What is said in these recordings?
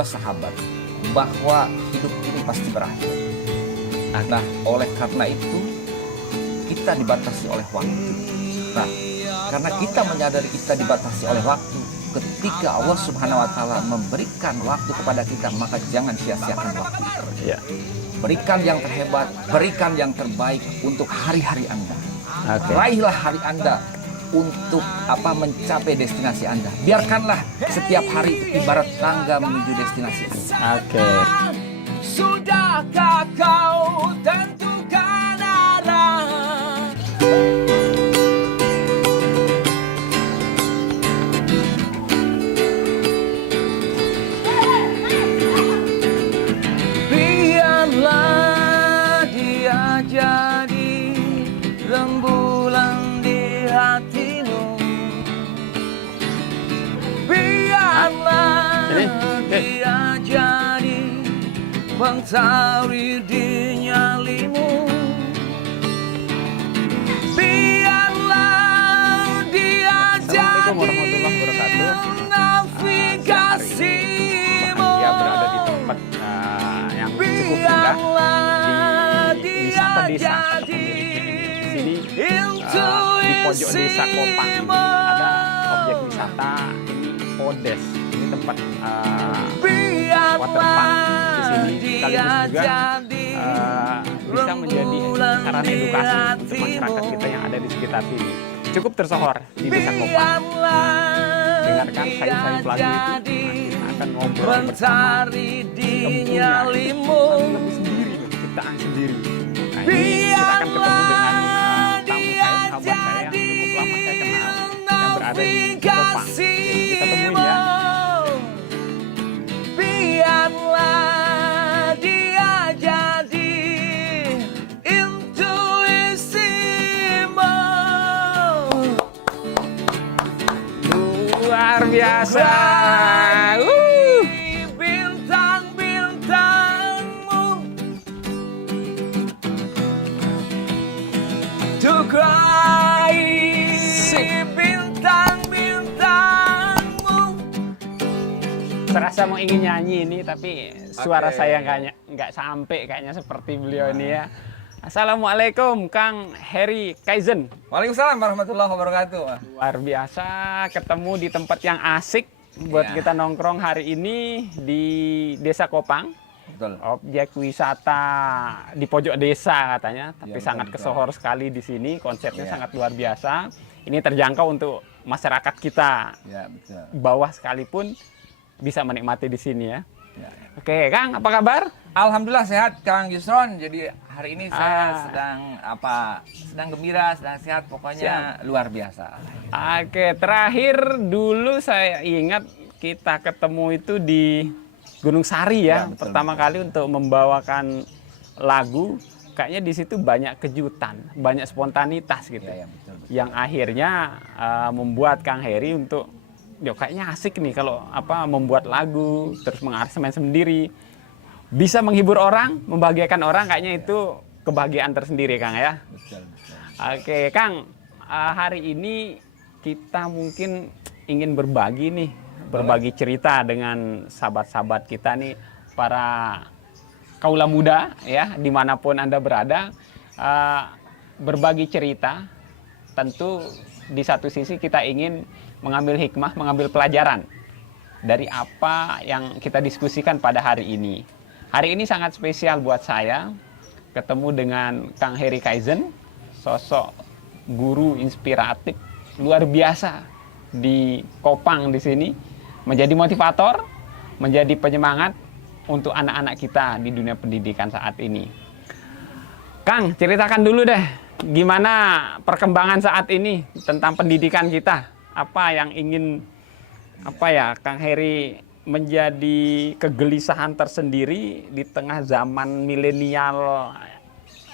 Sobat sahabat, bahwa hidup ini pasti berakhir. Nah, oleh karena itu kita dibatasi oleh waktu. Nah, karena kita menyadari kita dibatasi oleh waktu, ketika Allah Subhanahu wa Ta'ala memberikan waktu kepada kita, maka jangan sia-siakan waktu itu. Ya. Berikan yang terhebat, berikan yang terbaik untuk hari-hari Anda. Oke. Raihlah hari Anda untuk mencapai destinasi Anda. Biarkanlah setiap hari ibarat tangga menuju destinasi Anda. Oke. Sudahkah kau tentukan arah? Biarlah dia jadi rembulan di hatimu. Biarlah dia jadi mentari di nyalimu. Biarlah dia jadi navigasimu. Dia berada di tempat yang cukup indah di wisata desa. Di pojok desa Kopang ini ada objek wisata Podes. Ini tempat waterpark di sini, sekaligus juga bisa menjadi sarana edukasi untuk masyarakat kita yang ada di sekitar sini. Cukup tersohor di desa Kopang. Dengarkan sayup-sayup lagu itu, kita akan ngobrol bersama empunya, lagu sendiri, ciptaan sendiri. Nah, ini kita akan ketemu dengan tamu saya, sahabat saya yang cukup lama saya kenal, yang berada di Kopang. Kita temuin ya. Biarlah dia jadi intuisimu. Luar biasa. Bintang-bintangmu untuk raih bintang-bintangmu. Serasa mau ingin nyanyi ini, tapi suara saya nggak sampai kayaknya seperti beliau ini ya. Assalamualaikum Kang Heri Kaizen. Waalaikumsalam warahmatullahi wabarakatuh. Luar biasa ketemu di tempat yang asik buat kita nongkrong hari ini di Desa Kopang. Betul. Objek wisata di pojok desa katanya, tapi Ya, sangat betul. kesohor sekali di sini. Konsepnya Ya. sangat luar biasa. Ini terjangkau untuk masyarakat kita Ya, betul. bawah sekalipun bisa menikmati di sini ya. Ya. Oke, Kang, apa kabar? Alhamdulillah sehat Kang Yusron. Jadi hari ini saya sedang gembira, sedang sehat, pokoknya luar biasa. Oke, terakhir dulu saya ingat kita ketemu itu di Gunung Sari ya, Ya, betul, pertama kali untuk membawakan lagu. Kayaknya di situ banyak kejutan, banyak spontanitas gitu. Ya, betul. Yang akhirnya membuat Kang Heri untuk kayaknya asik nih kalau membuat lagu terus mengaransemen sendiri. Bisa menghibur orang, membahagiakan orang, kayaknya itu kebahagiaan tersendiri Kang ya. Betul, betul. Oke, Kang, hari ini kita mungkin ingin berbagi cerita dengan sahabat-sahabat kita nih, para kaula muda ya, dimanapun Anda berada, berbagi cerita. Tentu di satu sisi kita ingin mengambil hikmah, mengambil pelajaran dari apa yang kita diskusikan pada hari ini. Hari ini sangat spesial buat saya, ketemu dengan Kang Heri Kaizen, sosok guru inspiratif luar biasa di Kopang di sini, menjadi motivator, menjadi penyemangat untuk anak-anak kita di dunia pendidikan saat ini. Kang, ceritakan dulu deh, gimana perkembangan saat ini tentang pendidikan kita? Apa yang ingin Kang Heri menjadi kegelisahan tersendiri di tengah zaman milenial,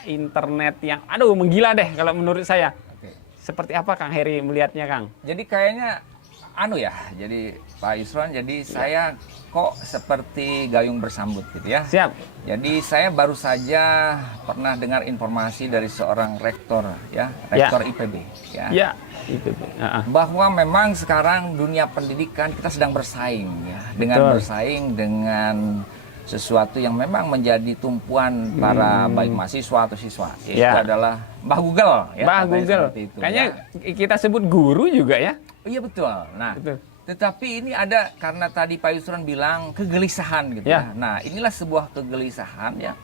internet yang menggila deh kalau menurut saya. Oke. Seperti apa Kang Heri melihatnya, Kang? Jadi kayaknya anu ya, jadi Pak Yusron, jadi saya kok seperti gayung bersambut gitu ya. Siap. Jadi saya baru saja pernah dengar informasi dari seorang rektor ya, rektor IPB ya. Ya, itu. Bahwa memang sekarang dunia pendidikan kita sedang bersaing ya, dengan bersaing dengan sesuatu yang memang menjadi tumpuan para baik mahasiswa atau siswa, itu adalah Mbah Google ya. Mbah Google. Itu, kayaknya ya. kita sebut guru juga ya. Iya betul. Nah, tetapi ini ada karena tadi Pak Yusron bilang kegelisahan gitu ya. Nah, inilah sebuah kegelisahan ya.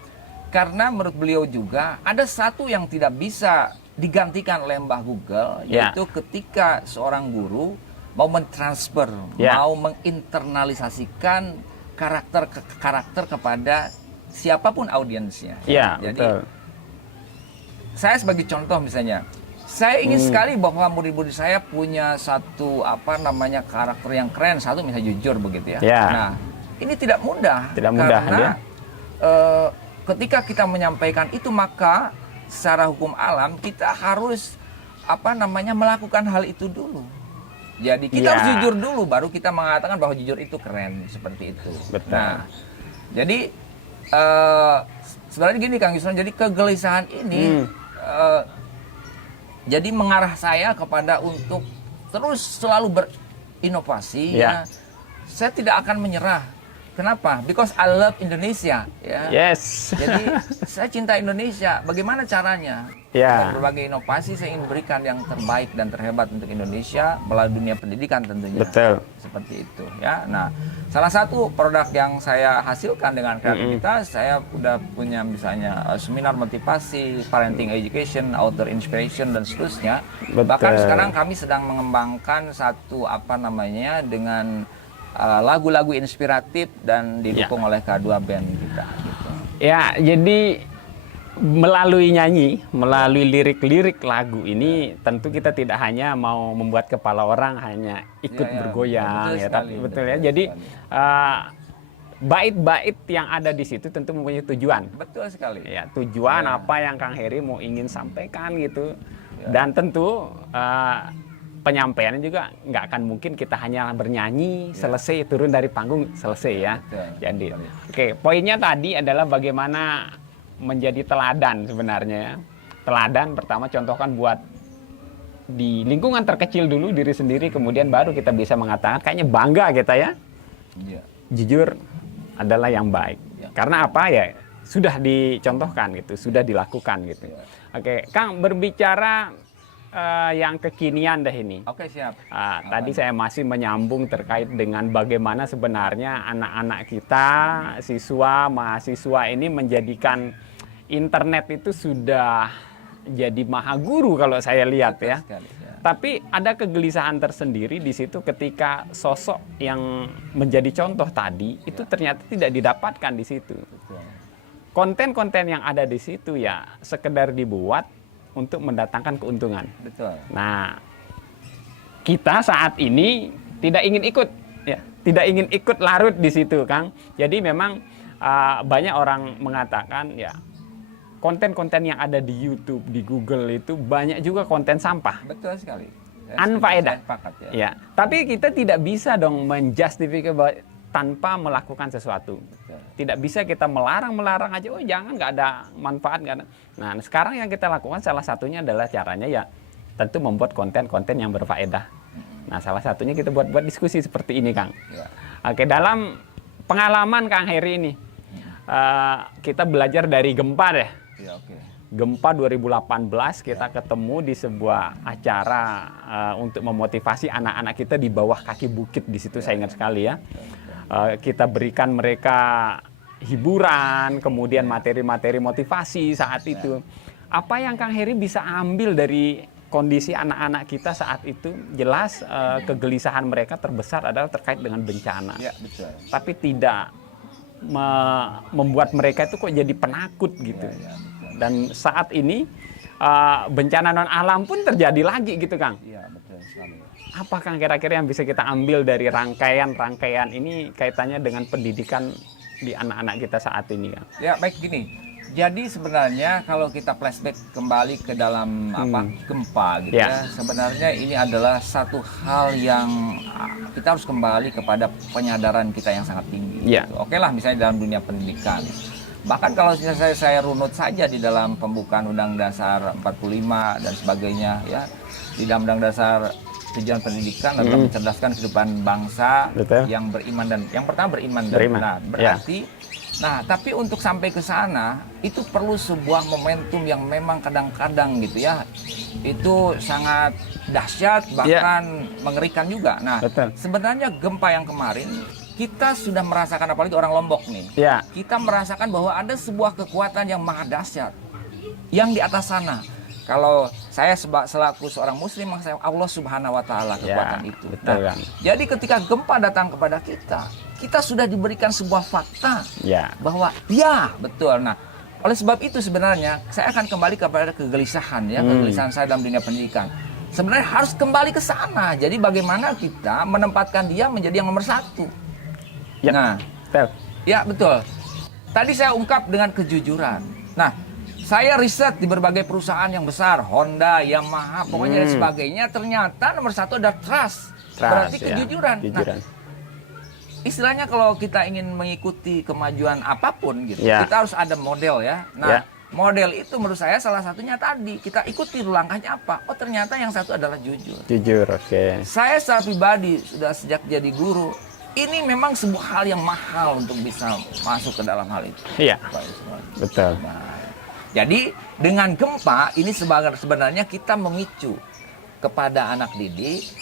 Karena menurut beliau juga ada satu yang tidak bisa digantikan oleh Mbah Google, yaitu ketika seorang guru mau mentransfer, mau menginternalisasikan karakter kepada siapapun audiensnya. Ya, jadi betul. Saya sebagai contoh misalnya, saya ingin sekali bahwa murid-murid saya punya satu karakter yang keren, satu misalnya jujur begitu ya. Nah, ini tidak mudah karena ketika kita menyampaikan itu, maka secara hukum alam kita harus melakukan hal itu dulu. Jadi kita harus jujur dulu, baru kita mengatakan bahwa jujur itu keren, seperti itu. Betul. Nah, jadi sebenarnya gini Kang Yusron, jadi kegelisahan ini jadi mengarah saya kepada untuk terus selalu berinovasi. Ya. Saya tidak akan menyerah. Kenapa? Because I love Indonesia. Ya. Yes. Jadi saya cinta Indonesia. Bagaimana caranya? Ya. Berbagai inovasi saya ingin berikan yang terbaik dan terhebat untuk Indonesia melalui dunia pendidikan tentunya. Betul. Seperti itu. Ya. Nah, salah satu produk yang saya hasilkan dengan kreativitas, saya udah punya misalnya seminar motivasi, parenting education, author inspiration dan seterusnya. Betul. Bahkan sekarang kami sedang mengembangkan satu dengan lagu-lagu inspiratif dan didukung oleh K2 band kita gitu. Ya, jadi melalui nyanyi, melalui lirik-lirik lagu ini tentu kita tidak hanya mau membuat kepala orang hanya ikut bergoyang ya, tapi betul ya. Jadi bait-bait yang ada di situ tentu mempunyai tujuan. Betul sekali. Ya, tujuan apa yang Kang Heri mau ingin sampaikan gitu. Dan tentu penyampaiannya juga nggak akan mungkin kita hanya bernyanyi selesai turun dari panggung selesai ya. Jadi poinnya tadi adalah bagaimana menjadi teladan sebenarnya ya. Teladan pertama contohkan buat di lingkungan terkecil dulu diri sendiri, kemudian baru kita bisa mengatakan kayaknya bangga kita ya. Jujur adalah yang baik. Karena apa ya? Sudah dicontohkan gitu, sudah dilakukan gitu. Oke, Kang, berbicara yang kekinian dah ini. Oke, siap. Tadi saya masih menyambung terkait dengan bagaimana sebenarnya anak-anak kita, siswa, mahasiswa ini menjadikan internet itu sudah jadi maha guru kalau saya lihat ya. Tapi ada kegelisahan tersendiri di situ ketika sosok yang menjadi contoh tadi itu ternyata tidak didapatkan di situ. Konten-konten yang ada di situ ya sekedar dibuat untuk mendatangkan keuntungan. Betul. Nah, kita saat ini tidak ingin ikut, ya, tidak ingin ikut larut di situ, Kang. Jadi memang banyak orang mengatakan, ya, konten-konten yang ada di YouTube, di Google itu banyak juga konten sampah. Betul sekali. Unfaedah. Ya. Tapi kita tidak bisa dong menjustifikasi tanpa melakukan sesuatu. Tidak bisa kita melarang aja, oh jangan, nggak ada manfaat, nggak ada. Nah, sekarang yang kita lakukan salah satunya adalah caranya ya tentu membuat konten-konten yang berfaedah. Nah, salah satunya kita buat diskusi seperti ini, Kang. Oke, dalam pengalaman Kang Heri ini, kita belajar dari gempa deh. Gempa 2018 kita ketemu di sebuah acara untuk memotivasi anak-anak kita di bawah kaki bukit di situ, saya ingat sekali ya. Kita berikan mereka hiburan, kemudian materi-materi motivasi saat itu. Apa yang Kang Heri bisa ambil dari kondisi anak-anak kita saat itu? Jelas kegelisahan mereka terbesar adalah terkait dengan bencana. Ya, betul. Tapi tidak membuat mereka itu kok jadi penakut gitu. Dan saat ini bencana non alam pun terjadi lagi gitu, Kang. Iya, betul sekali. Apa Kang kira-kira yang bisa kita ambil dari rangkaian ini kaitannya dengan pendidikan di anak-anak kita saat ini, Kang? Ya, baik gini. Jadi sebenarnya kalau kita flashback kembali ke dalam gempa gitu ya, sebenarnya ini adalah satu hal yang kita harus kembali kepada penyadaran kita yang sangat tinggi. Gitu. Oke lah, misalnya dalam dunia pendidikan. Bahkan kalau saya runut saja di dalam pembukaan Undang Dasar 45 dan sebagainya ya, di dalam Undang Dasar tujuan pendidikan adalah mencerdaskan kehidupan bangsa yang beriman dan yang pertama beriman dan benar. Berarti nah, tapi untuk sampai ke sana itu perlu sebuah momentum yang memang kadang-kadang gitu ya, itu sangat dahsyat bahkan mengerikan juga. Nah, sebenarnya gempa yang kemarin kita sudah merasakan, apalagi orang Lombok nih, kita merasakan bahwa ada sebuah kekuatan yang maha dahsyat yang di atas sana. Kalau saya selaku seorang muslim, saya Allah Subhanahu wa taala kekuatan itu. Nah, jadi ketika gempa datang kepada kita sudah diberikan sebuah fakta bahwa betul. Nah, oleh sebab itu sebenarnya saya akan kembali kepada kegelisahan ya, kegelisahan saya dalam dunia pendidikan. Sebenarnya harus kembali ke sana. Jadi bagaimana kita menempatkan dia menjadi yang nomor satu. Nah, betul. Tadi saya ungkap dengan kejujuran. Nah, saya riset di berbagai perusahaan yang besar, Honda, Yamaha, pokoknya dan sebagainya. Ternyata nomor satu ada trust. Berarti kejujuran. Nah, istilahnya kalau kita ingin mengikuti kemajuan apapun gitu, kita harus ada model ya. Nah, model itu menurut saya salah satunya tadi kita ikuti langkahnya apa. Oh, ternyata yang satu adalah jujur. Jujur, oke. Saya secara pribadi sudah sejak jadi guru, ini memang sebuah hal yang mahal untuk bisa masuk ke dalam hal itu. Iya. Betul. Nah, jadi dengan gempa ini sebenarnya kita memicu kepada anak didik,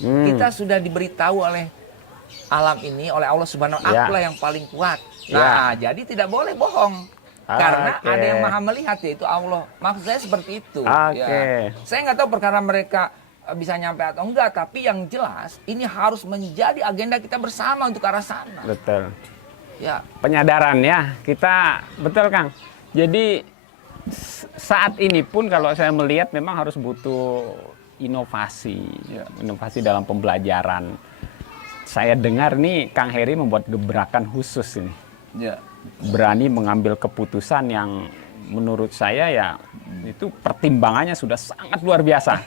kita sudah diberitahu oleh alam ini, oleh Allah Subhanahu wa taala, akulah yang paling kuat. Nah, jadi tidak boleh bohong. Karena ada yang maha melihat, yaitu Allah. Maksud saya seperti itu. Ya. Saya nggak tahu perkara mereka bisa nyampe atau enggak, tapi yang jelas ini harus menjadi agenda kita bersama untuk ke arah sana. Betul. Ya. Penyadaran ya, kita betul Kang. Jadi saat ini pun kalau saya melihat memang harus butuh inovasi, inovasi dalam pembelajaran. Saya dengar nih Kang Heri membuat gebrakan khusus ini. Berani mengambil keputusan yang menurut saya ya itu pertimbangannya sudah sangat luar biasa.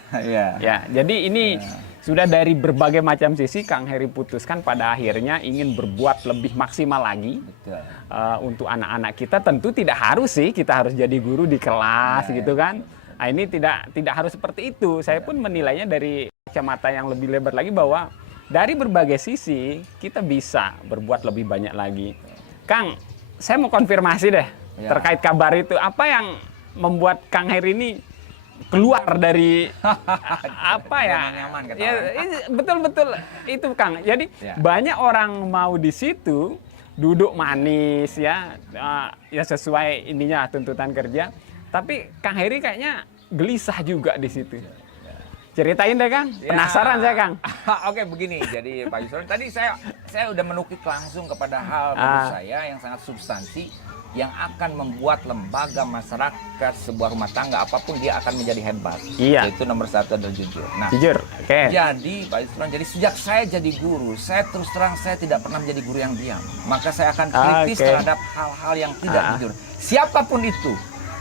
Ya, jadi ini sudah dari berbagai macam sisi Kang Heri putuskan pada akhirnya ingin berbuat lebih maksimal lagi untuk anak-anak kita. Tentu tidak harus sih kita harus jadi guru di kelas gitu kan. Nah, ini tidak harus seperti itu. Saya pun menilainya dari kacamata yang lebih lebar lagi bahwa dari berbagai sisi kita bisa berbuat lebih banyak lagi. Kang, saya mau konfirmasi deh terkait kabar itu. Apa yang membuat Kang Heri ini keluar dari apa ya? Betul-betul itu Kang. Jadi banyak orang mau di situ duduk manis ya sesuai ininya tuntutan kerja. Tapi Kang Heri kayaknya gelisah juga di situ. Ceritain deh Kang, penasaran saya Kang. Oke, begini, jadi Pak Yusron, tadi saya udah menukik langsung kepada hal menurut saya yang sangat substansi, yang akan membuat lembaga masyarakat, sebuah rumah tangga apapun dia akan menjadi hebat. Yaitu nomor satu adalah jujur. Nah, jujur. Jadi Pak Yusron, jadi sejak saya jadi guru, saya terus terang saya tidak pernah menjadi guru yang diam. Maka saya akan kritis terhadap hal-hal yang tidak jujur. Siapapun itu.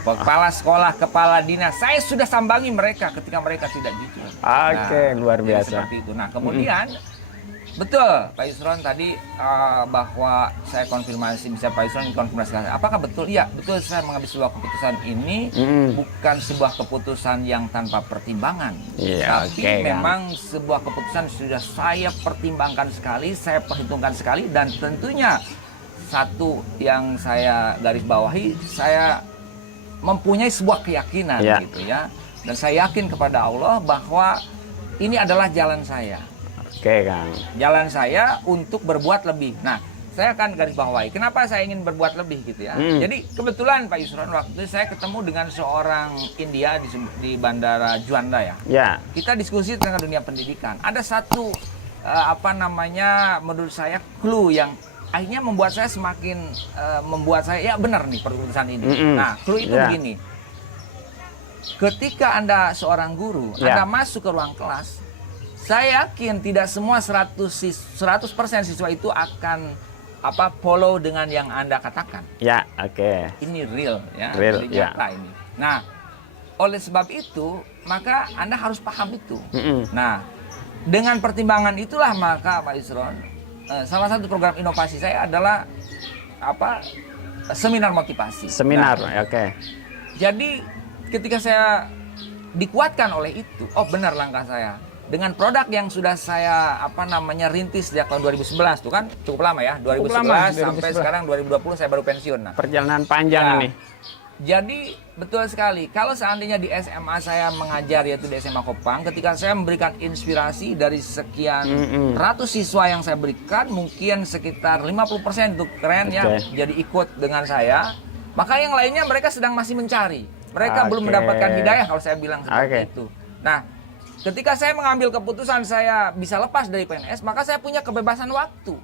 Kepala sekolah, kepala dinas, saya sudah sambangi mereka ketika mereka tidak jujur. Luar biasa. Seperti itu. Nah, kemudian betul Pak Yusron tadi bahwa saya konfirmasi, bisa Pak Yusron konfirmasi, apakah betul? Iya, betul, saya mengambil sebuah keputusan ini bukan sebuah keputusan yang tanpa pertimbangan. Tapi memang sebuah keputusan sudah saya pertimbangkan sekali, saya perhitungkan sekali, dan tentunya satu yang saya garis bawahi, saya mempunyai sebuah keyakinan gitu ya, dan saya yakin kepada Allah bahwa ini adalah jalan saya. Kang. Jalan saya untuk berbuat lebih. Nah, saya akan garis bawahi kenapa saya ingin berbuat lebih gitu ya. Jadi kebetulan Pak Yusron waktu itu saya ketemu dengan seorang India di Bandara Juanda ya. Kita diskusi tentang dunia pendidikan. Ada satu menurut saya clue yang akhirnya membuat saya semakin membuat saya ya benar nih keputusan ini. Nah, clue itu begini. Ketika Anda seorang guru, Anda masuk ke ruang kelas, saya yakin tidak semua 100% siswa itu akan follow dengan yang Anda katakan. Ya, oke. Ini real ya, Real, jadi nyata ini. Nah, oleh sebab itu, maka Anda harus paham itu. Nah, dengan pertimbangan itulah maka Pak Yusron, salah satu program inovasi saya adalah seminar motivasi. Seminar, Nah, oke. jadi ketika saya dikuatkan oleh itu, oh benar langkah saya. Dengan produk yang sudah saya rintis sejak tahun 2011 tuh kan cukup lama ya, 2011 Cukup lama, sampai 2011. sekarang 2020 saya baru pensiun. Nah, Perjalanan panjang Ya. nih. Jadi betul sekali, kalau seandainya di SMA saya mengajar, yaitu di SMA Kopang, ketika saya memberikan inspirasi dari sekian ratus siswa yang saya berikan, mungkin sekitar 50% itu keren ya, jadi ikut dengan saya. Maka yang lainnya mereka sedang masih mencari. Mereka belum mendapatkan hidayah kalau saya bilang seperti itu. Nah, ketika saya mengambil keputusan saya bisa lepas dari PNS, maka saya punya kebebasan waktu.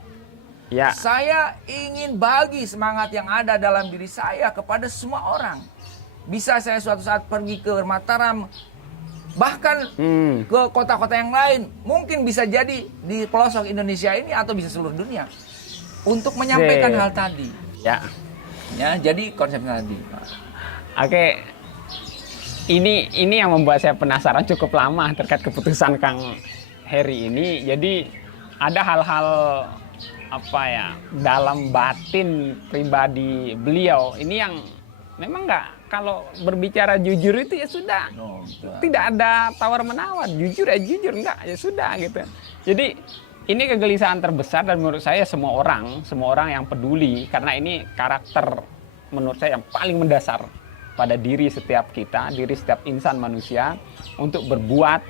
Ya. Saya ingin bagi semangat yang ada dalam diri saya kepada semua orang. Bisa saya suatu saat pergi ke Mataram, bahkan ke kota-kota yang lain. Mungkin bisa jadi di pelosok Indonesia ini atau bisa seluruh dunia. Untuk menyampaikan hal tadi. Ya. Ya, jadi konsep tadi. Oke. Ini yang membuat saya penasaran cukup lama terkait keputusan Kang Heri ini. Jadi ada hal-hal dalam batin pribadi beliau ini yang memang kalau berbicara jujur itu ya sudah, tidak ada tawar menawar, jujur ya jujur, enggak ya sudah gitu. Jadi ini kegelisahan terbesar dan menurut saya semua orang yang peduli, karena ini karakter menurut saya yang paling mendasar pada diri setiap kita, diri setiap insan manusia untuk berbuat.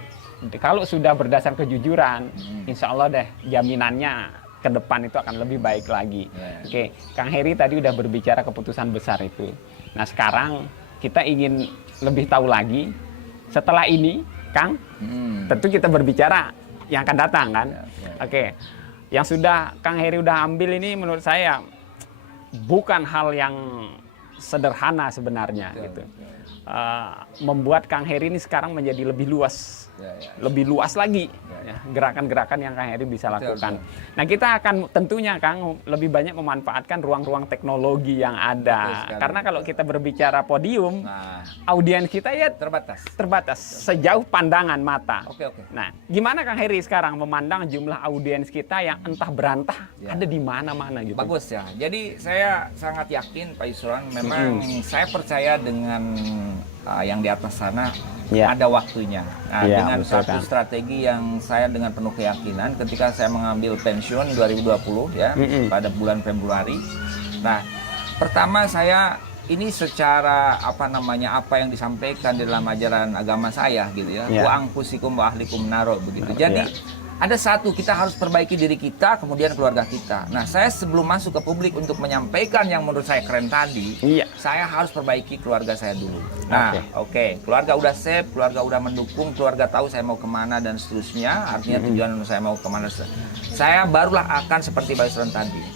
Kalau sudah berdasar kejujuran, insya Allah deh jaminannya ke depan itu akan lebih baik lagi. Oke, Kang Heri tadi udah berbicara keputusan besar itu. Nah sekarang kita ingin lebih tahu lagi setelah ini, Kang. Tentu kita berbicara yang akan datang kan. Oke, yang sudah Kang Heri udah ambil ini menurut saya bukan hal yang sederhana sebenarnya gitu. Membuat Kang Heri ini sekarang menjadi lebih luas. Lebih luas lagi gerakan-gerakan yang Kang Heri bisa lakukan. Nah kita akan tentunya Kang lebih banyak memanfaatkan ruang-ruang teknologi yang ada. Karena kalau kita berbicara podium, audiens kita ya terbatas sejauh pandangan mata. Nah gimana Kang Heri sekarang memandang jumlah audiens kita yang entah berantah ada di mana-mana gitu? Bagus ya. Jadi saya sangat yakin Pak Yusron, memang saya percaya dengan yang di atas sana ada waktunya. Nah, dengan satu strategi yang saya dengan penuh keyakinan ketika saya mengambil pensiun 2020 ya, pada bulan Februari. Nah, pertama saya ini secara apa yang disampaikan di dalam ajaran agama saya gitu ya. Wa anfusikum wa ahlikum naro begitu. Jadi ada satu, kita harus perbaiki diri kita, kemudian keluarga kita. Nah, saya sebelum masuk ke publik untuk menyampaikan yang menurut saya keren tadi, saya harus perbaiki keluarga saya dulu. Nah, keluarga udah safe, keluarga udah mendukung, keluarga tahu saya mau kemana dan seterusnya, artinya tujuan saya mau kemana. Saya barulah akan seperti Pak Yusron tadi.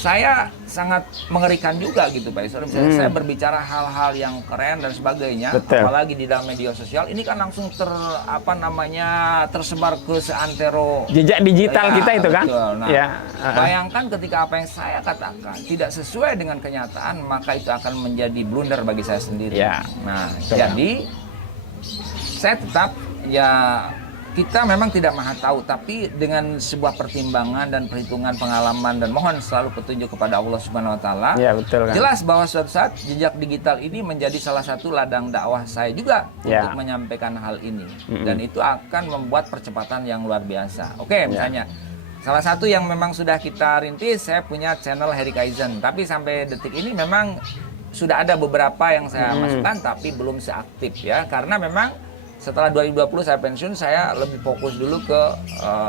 Saya sangat mengerikan juga gitu Pak Yusron. Saya berbicara hal-hal yang keren dan sebagainya, apalagi di dalam media sosial ini kan langsung tersebar ke seantero jejak digital kita itu kan. Nah, bayangkan ketika apa yang saya katakan tidak sesuai dengan kenyataan, maka itu akan menjadi blunder bagi saya sendiri. Nah, jadi saya tetap kita memang tidak maha tahu, tapi dengan sebuah pertimbangan dan perhitungan pengalaman dan mohon selalu petunjuk kepada Allah Subhanahu wa taala. Jelas bahwa suatu saat jejak digital ini menjadi salah satu ladang dakwah saya juga untuk menyampaikan hal ini. Dan itu akan membuat percepatan yang luar biasa. Misalnya salah satu yang memang sudah kita rintis, saya punya channel Heri Kaizen, tapi sampai detik ini memang sudah ada beberapa yang saya masukkan tapi belum seaktif ya, karena memang setelah 2020 saya pensiun, saya lebih fokus dulu ke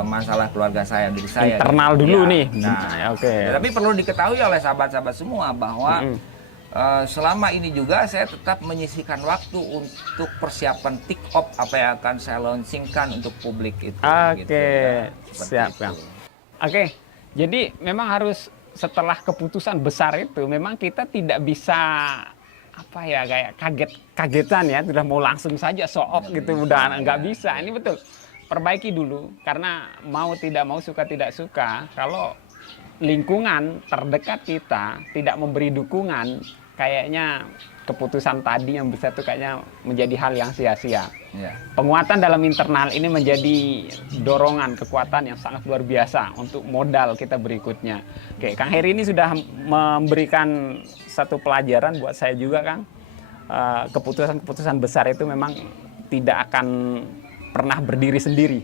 masalah keluarga saya, diri saya. Internal dulu nih. Nah, tapi perlu diketahui oleh sahabat-sahabat semua bahwa selama ini juga saya tetap menyisihkan waktu untuk persiapan take off apa yang akan saya launchingkan untuk publik itu. Siap ya. Jadi memang harus setelah keputusan besar itu, memang kita tidak bisa kayak kagetan ya, sudah mau langsung saja show off gitu, udah nggak bisa. Ini betul, perbaiki dulu, karena mau tidak mau, suka tidak suka, kalau lingkungan terdekat kita tidak memberi dukungan, kayaknya keputusan tadi yang bisa tuh kayaknya menjadi hal yang sia-sia. Ya. Penguatan dalam internal ini menjadi dorongan, kekuatan yang sangat luar biasa untuk modal kita berikutnya. Oke, Kang Heri ini sudah memberikan satu pelajaran buat saya juga, Kang. Keputusan-keputusan besar itu memang tidak akan pernah berdiri sendiri.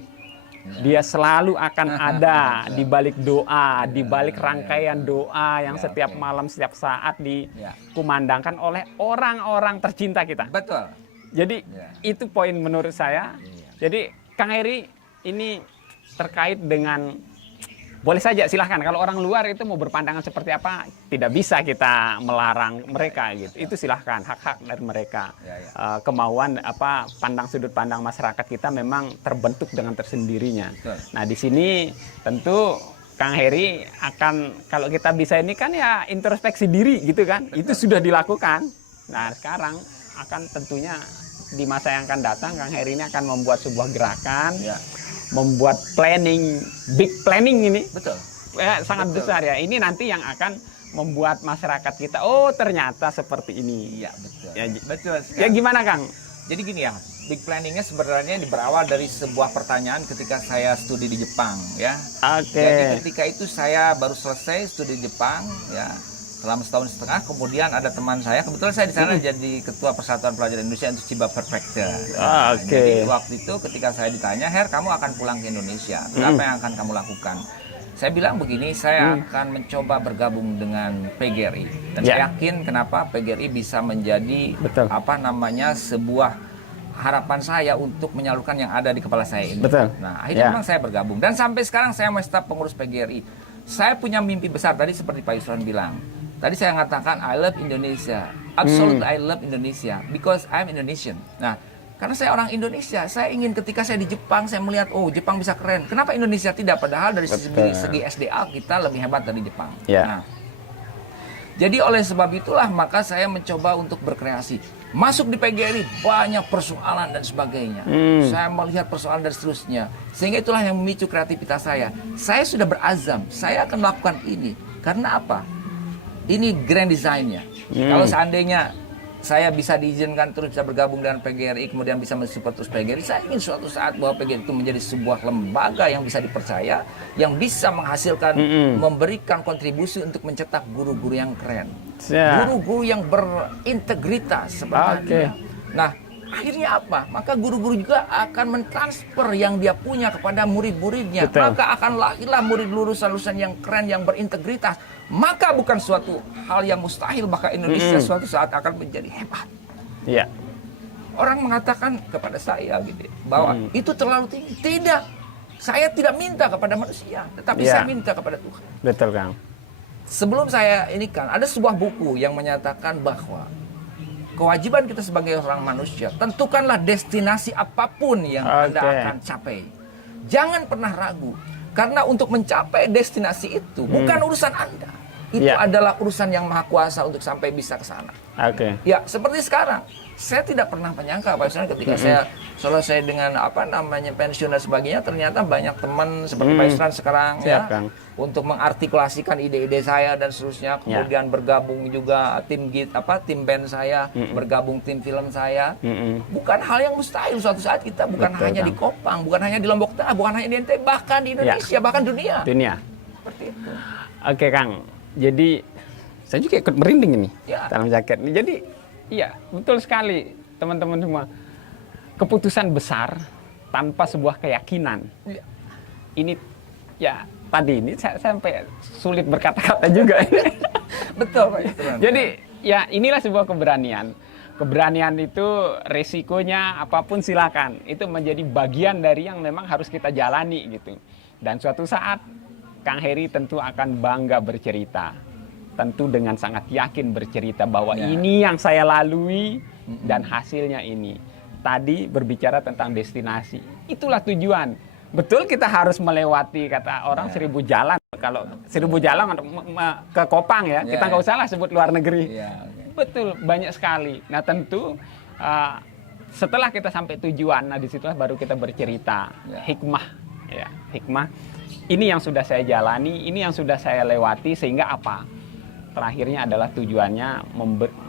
Dia selalu akan ada di balik doa, di balik rangkaian doa yang setiap malam, setiap saat dikumandangkan oleh orang-orang tercinta kita. Betul. Jadi itu poin menurut saya. Jadi Kang Heri ini terkait dengan, boleh saja silahkan kalau orang luar itu mau berpandangan seperti apa, tidak bisa kita melarang mereka gitu. Itu silahkan, hak-hak dari mereka. Kemauan sudut pandang masyarakat kita memang terbentuk dengan tersendirinya. Nah di sini tentu Kang Heri akan, kalau kita bisa ini kan ya introspeksi diri gitu kan. Itu sudah dilakukan. Nah sekarang akan tentunya di masa yang akan datang Kang Heri ini akan membuat sebuah gerakan, membuat planning, big planning ini. Betul. Sangat besar ya. Ini nanti yang akan membuat masyarakat kita, oh ternyata seperti ini. Iya betul. Ya, betul. Ya gimana Kang? Jadi gini ya, big planningnya sebenarnya berawal dari sebuah pertanyaan ketika saya studi di Jepang ya. Oke. Jadi ketika itu saya baru selesai studi di Jepang ya. Selama setahun setengah, kemudian ada teman saya, kebetulan saya di sana jadi ketua Persatuan Pelajar Indonesia untuk Chiba Prefecture. Jadi waktu itu ketika saya ditanya, Her, kamu akan pulang ke Indonesia, apa yang akan kamu lakukan? Saya bilang begini, saya akan mencoba bergabung dengan PGRI, dan saya yakin kenapa PGRI bisa menjadi sebuah harapan saya untuk menyalurkan yang ada di kepala saya ini. Nah, akhirnya memang saya bergabung, dan sampai sekarang saya masih tetap pengurus PGRI. Saya punya mimpi besar tadi seperti Pak Yusran bilang. Tadi saya mengatakan I love Indonesia. Absolutely I love Indonesia because I'm Indonesian. Nah, karena saya orang Indonesia, saya ingin ketika saya di Jepang saya melihat Jepang bisa keren. Kenapa Indonesia tidak? Padahal dari segi SDA kita lebih hebat dari Jepang. Nah, jadi oleh sebab itulah maka saya mencoba untuk berkreasi. Masuk di PGRI banyak persoalan dan sebagainya. Saya melihat persoalan dan seterusnya. Sehingga itulah yang memicu kreativitas saya. Saya sudah berazam, saya akan melakukan ini. Karena apa? Ini grand design-nya. Kalau seandainya saya bisa diizinkan terus bisa bergabung dengan PGRI, kemudian bisa mensupport terus PGRI, saya ingin suatu saat bahwa PGRI itu menjadi sebuah lembaga yang bisa dipercaya, yang bisa menghasilkan, memberikan kontribusi untuk mencetak guru-guru yang keren. Guru-guru yang berintegritas sebenarnya. Nah, akhirnya apa? Maka guru-guru juga akan mentransfer yang dia punya kepada murid-muridnya. Maka akan lahirlah murid lulusan-lulusan yang keren, yang berintegritas. Maka bukan suatu hal yang mustahil, maka Indonesia suatu saat akan menjadi hebat. Orang mengatakan kepada saya gitu bahwa itu terlalu tinggi. Tidak. Saya tidak minta kepada manusia, tetapi saya minta kepada Tuhan. Betul, Kang. Sebelum saya ini kan ada sebuah buku yang menyatakan bahwa kewajiban kita sebagai orang manusia, tentukanlah destinasi apapun yang Anda akan capai. Jangan pernah ragu. Karena untuk mencapai destinasi itu bukan urusan Anda. Itu adalah urusan yang Maha Kuasa untuk sampai bisa ke sana. Ya, seperti sekarang. Saya tidak pernah menyangka, Pak Yusran, ketika saya selesai dengan pensiun dan sebagainya, ternyata banyak teman seperti Pak Yusran sekarang untuk mengartikulasikan ide-ide saya dan seterusnya, kemudian bergabung juga tim band saya, bergabung tim film saya. Bukan hal yang mustahil suatu saat kita bukan hanya di Kopang, bukan hanya di Lombok Tengah, bukan hanya di NTB, bahkan di Indonesia, bahkan dunia. Seperti itu. Oke, Kang. Jadi saya juga ikut merinding ini dalam jaket ini. Jadi iya, betul sekali teman-teman semua. Keputusan besar tanpa sebuah keyakinan. Ini tadi ini saya sampai sulit berkata-kata juga. Betul, Pak. Jadi ya inilah sebuah keberanian. Keberanian itu resikonya apapun silakan. Itu menjadi bagian dari yang memang harus kita jalani gitu. Dan suatu saat Kang Heri tentu akan bangga bercerita. Tentu dengan sangat yakin bercerita bahwa ini yang saya lalui dan hasilnya ini. Tadi berbicara tentang destinasi. Itulah tujuan. Betul kita harus melewati, kata orang 1000 jalan. Kalau 1000 jalan ke Kopang kita nggak usah lah sebut luar negeri. Betul, banyak sekali. Nah tentu setelah kita sampai tujuan, nah disitulah baru kita bercerita. Hikmah. Hikmah ini yang sudah saya jalani, ini yang sudah saya lewati, sehingga apa? Terakhirnya adalah tujuannya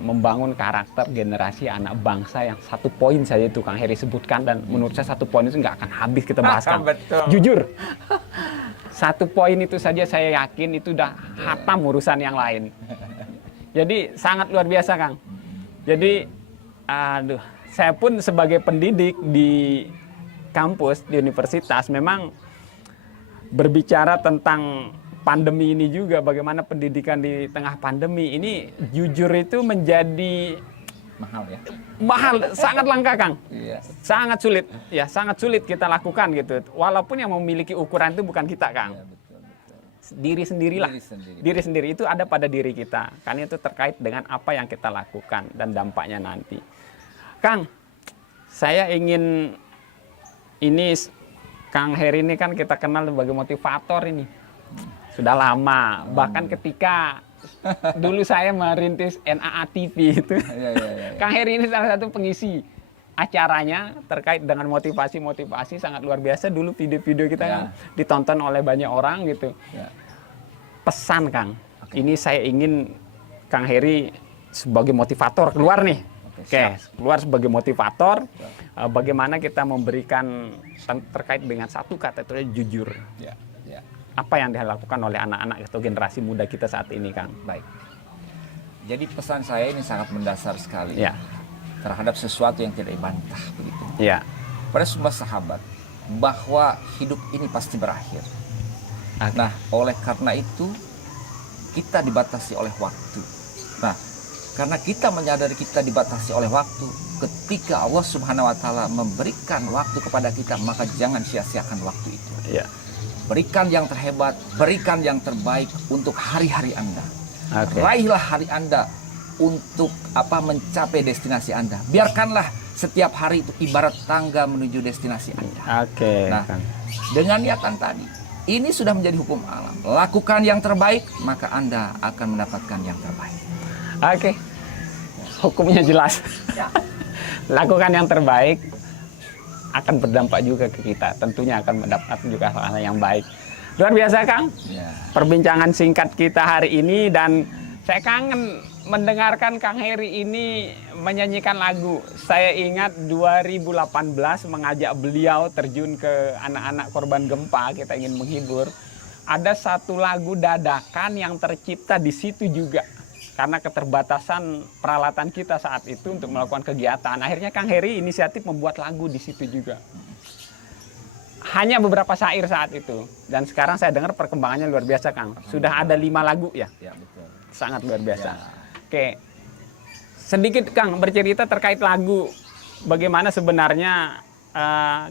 membangun karakter generasi anak bangsa yang satu poin saja itu Kang Heri sebutkan, dan menurut saya satu poin itu nggak akan habis kita bahas, Kang. Betul. Jujur, satu poin itu saja saya yakin itu udah hatam urusan yang lain. Jadi sangat luar biasa, Kang. Jadi, aduh, saya pun sebagai pendidik di kampus, di universitas, memang berbicara tentang pandemi ini juga, bagaimana pendidikan di tengah pandemi ini, jujur itu menjadi Mahal ya. mahal, sangat langka, Kang. Iya. Sangat sulit, ya sangat sulit kita lakukan gitu. Walaupun yang memiliki ukuran itu bukan kita, Kang. Iya, betul, betul. Diri sendirilah. Diri sendiri. Diri sendiri itu ada pada diri kita. Karena itu terkait dengan apa yang kita lakukan dan dampaknya nanti. Kang, saya ingin ini, Kang Heri ini kan kita kenal sebagai motivator ini. Sudah lama, bahkan ketika dulu saya merintis NAA TV itu. Iya. Kang Heri ini salah satu pengisi acaranya terkait dengan motivasi sangat luar biasa. Dulu video-video kita Ya. kan ditonton oleh banyak orang gitu. Ya. Pesan, Kang, ini saya ingin Kang Heri sebagai motivator keluar nih. Oke, keluar sebagai motivator. Bagaimana kita memberikan terkait dengan satu kata itu jujur. Ya. Apa yang dilakukan oleh anak-anak atau generasi muda kita saat ini, Kang? Baik. Jadi pesan saya ini sangat mendasar sekali. Ya. Terhadap sesuatu yang tidak dibantah begitu. Ya. Pada semua sahabat, bahwa hidup ini pasti berakhir. Oke. Nah, oleh karena itu kita dibatasi oleh waktu. Nah, karena kita menyadari kita dibatasi oleh waktu, ketika Allah Subhanahu wa taala memberikan waktu kepada kita, maka jangan sia-siakan waktu itu. Ya. Berikan yang terhebat, berikan yang terbaik untuk hari-hari Anda. Oke. Raihlah hari Anda untuk mencapai destinasi Anda. Biarkanlah setiap hari itu ibarat tangga menuju destinasi Anda. Oke. Nah, Kang. dengan niatan tadi, ini sudah menjadi hukum alam. Lakukan yang terbaik, maka Anda akan mendapatkan yang terbaik. Oke. Hukumnya jelas. Ya. Lakukan yang terbaik, akan berdampak juga ke kita. Tentunya akan mendapat juga hal yang baik. Luar biasa, Kang. Ya. Perbincangan singkat kita hari ini, dan saya kangen mendengarkan Kang Heri ini menyanyikan lagu. Saya ingat 2018 mengajak beliau terjun ke anak-anak korban gempa, kita ingin menghibur. Ada satu lagu dadakan yang tercipta di situ juga. Karena keterbatasan peralatan kita saat itu untuk melakukan kegiatan. Akhirnya Kang Heri inisiatif membuat lagu di situ juga. Hanya beberapa syair saat itu. Dan sekarang saya dengar perkembangannya luar biasa, Kang. Sudah ada 5 lagu ya? Ya, betul. Sangat luar biasa. Ya. Oke. Sedikit, Kang, bercerita terkait lagu. Bagaimana sebenarnya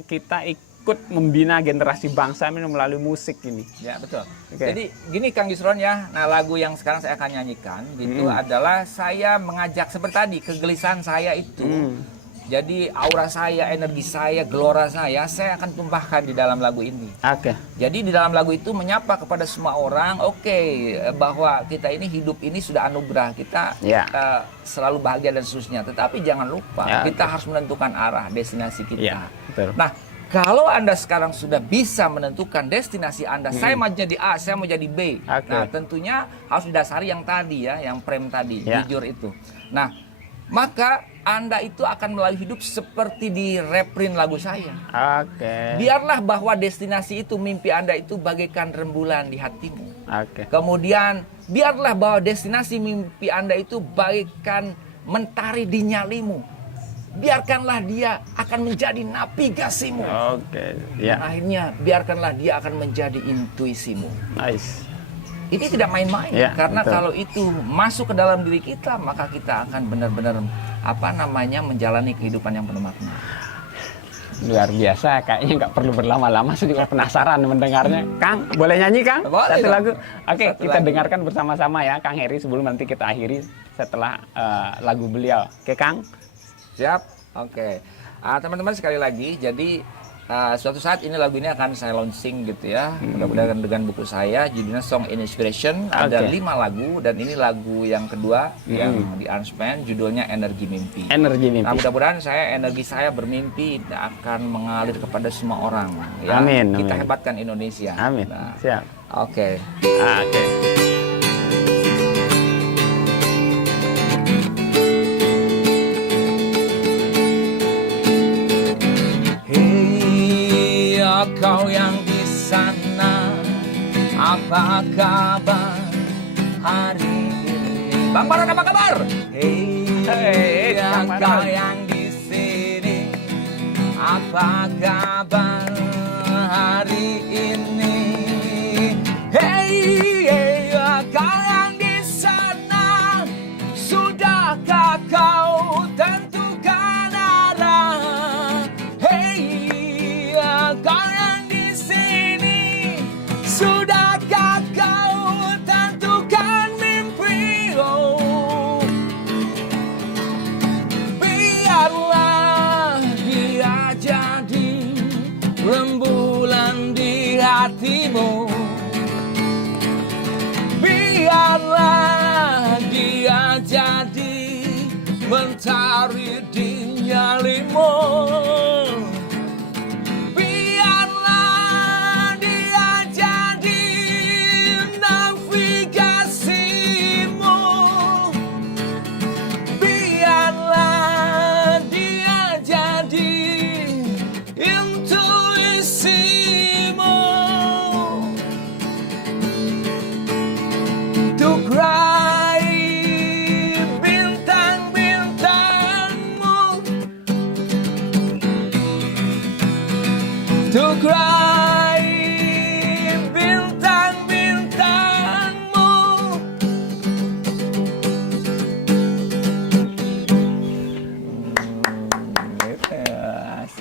kita ikut membina generasi bangsa ini melalui musik ini. Ya, betul. Oke. Jadi gini Kang Yusron ya, nah lagu yang sekarang saya akan nyanyikan gitu adalah saya mengajak seperti tadi kegelisahan saya itu. Jadi aura saya, energi saya, gelora saya akan tumpahkan di dalam lagu ini. Oke. Jadi di dalam lagu itu menyapa kepada semua orang, bahwa kita ini hidup ini sudah anugerah, kita Ya. selalu bahagia dan seterusnya. Tetapi jangan lupa Ya, kita harus menentukan arah destinasi kita. Ya, betul. Nah, kalau Anda sekarang sudah bisa menentukan destinasi Anda, saya mau jadi A, saya mau jadi B. Oke. Nah, tentunya harus didasari yang tadi ya, yang prem tadi, Ya. jujur itu. Nah, maka Anda itu akan melalui hidup seperti di refrain lagu saya. Oke. Biarlah bahwa destinasi itu, mimpi Anda itu bagaikan rembulan di hatimu. Oke. Kemudian, biarlah bahwa destinasi mimpi Anda itu bagaikan mentari di nyalimu. Biarkanlah dia akan menjadi navigasimu. Oke. Ya. Akhirnya, biarkanlah dia akan menjadi intuisimu. Nice. Ini tidak main-main, Ya, karena betul. kalau itu masuk ke dalam diri kita, maka kita akan benar-benar menjalani kehidupan yang penuh makna. Luar biasa, kayaknya nggak perlu berlama-lama, saya juga penasaran mendengarnya. Kang, boleh nyanyi, Kang? Boleh Satu dong. lagu. Oke, Satu kita lagu. dengarkan bersama-sama ya, Kang Heri, sebelum nanti kita akhiri setelah lagu beliau. Oke, Kang? Siap? Oke. Teman-teman sekali lagi, jadi suatu saat ini lagu ini akan saya launching gitu ya. Mudah-mudahan dengan buku saya judulnya Song in Inspiration. Ada 5 lagu dan ini lagu yang kedua yang di arrangement judulnya Energi Mimpi. Energi Mimpi. Nah, mudah-mudadan energi saya bermimpi akan mengalir kepada semua orang ya. Amin. Kita Amin. hebatkan Indonesia. Amin. Nah, Siap. oke. Oke. Hei, kau yang di sana, apa kabar hari ini? Bang Baron, apa kabar? Hei, Kang kau Baron. yang di sini, apa kabar hari ini? Hei, kau yang di sana, sudahkah kau tentukan arah? Hei, kau yang di sini, sudahkah kau tentukan mimpi? Oh, biarlah dia jadi rembulan di hatimu. Biarlah dia jadi mentari di nyalimu. Biarlah dia jadi navigasimu. Biarlah dia jadi intuisimu. Untuk raih bintang-bintangmu, untuk raih bintang-bintangmu.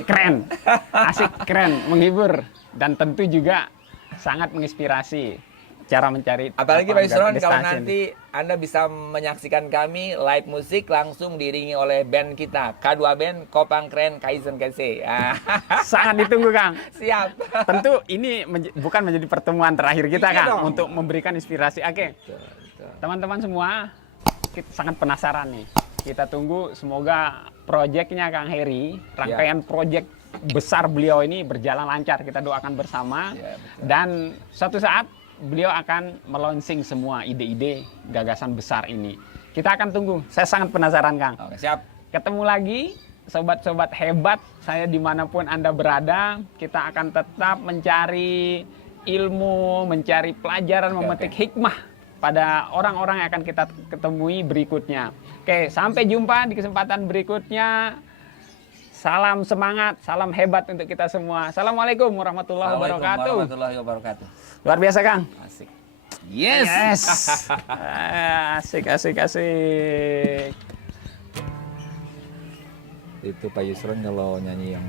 Keren, asik, keren, menghibur, dan tentu juga sangat menginspirasi cara mencari. Apalagi apa, Pak Yusron, kalau destinasi. nanti Anda bisa menyaksikan kami live musik langsung diiringi oleh band kita, K2 Band, Kopang Keren, Kaizen Kese. Sangat ditunggu, Kang. Siap. Tentu ini bukan menjadi pertemuan terakhir kita, Iya Kang, dong. untuk memberikan inspirasi. Oke, teman-teman semua, kita sangat penasaran nih. Kita tunggu, semoga proyeknya Kang Heri, rangkaian proyek besar beliau ini berjalan lancar. Kita doakan bersama. Ya, betul. Dan suatu saat beliau akan melonsing semua ide-ide gagasan besar ini. Kita akan tunggu. Saya sangat penasaran, Kang. Oke, siap. Ketemu lagi, sobat-sobat hebat. Saya dimanapun Anda berada, kita akan tetap mencari ilmu, mencari pelajaran, memetik hikmah pada orang-orang yang akan kita ketemui berikutnya. Oke, sampai jumpa di kesempatan berikutnya. Salam semangat, salam hebat untuk kita semua. Assalamualaikum warahmatullahi wabarakatuh. Warahmatullahi wabarakatuh. Luar biasa, Kang. Asik. Yes. Yes. Asik, asik, asik. Itu Pak Yusron kalau nyanyi yang